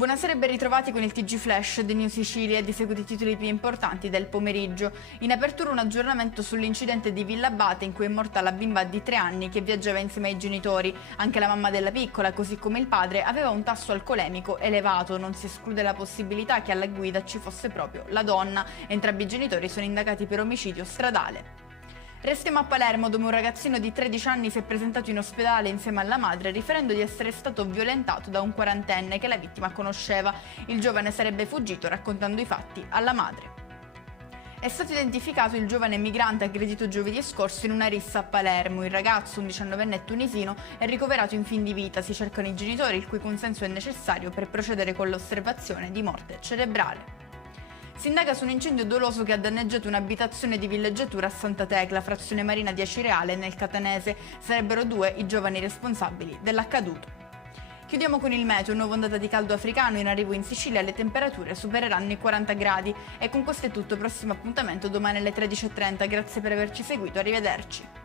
Buonasera e ben ritrovati con il TG Flash di New Sicilia ed eseguiti i titoli più importanti del pomeriggio. In apertura un aggiornamento sull'incidente di Villa Abate in cui è morta la bimba di 3 anni che viaggiava insieme ai genitori. Anche la mamma della piccola, così come il padre, aveva un tasso alcolemico elevato. Non si esclude la possibilità che alla guida ci fosse proprio la donna. Entrambi i genitori sono indagati per omicidio stradale. Restiamo a Palermo, dove un ragazzino di 13 anni si è presentato in ospedale insieme alla madre riferendo di essere stato violentato da un quarantenne che la vittima conosceva. Il giovane sarebbe fuggito raccontando i fatti alla madre. È stato identificato il giovane migrante aggredito giovedì scorso in una rissa a Palermo. Il ragazzo, un 19enne tunisino, è ricoverato in fin di vita. Si cercano i genitori, il cui consenso è necessario per procedere con l'osservazione di morte cerebrale. Si indaga su un incendio doloso che ha danneggiato un'abitazione di villeggiatura a Santa Tecla, frazione marina di Acireale, nel Catanese. Sarebbero 2 i giovani responsabili dell'accaduto. Chiudiamo con il meteo, nuova ondata di caldo africano in arrivo in Sicilia, le temperature supereranno i 40 gradi. E con questo è tutto, prossimo appuntamento domani alle 13:30. Grazie per averci seguito, arrivederci.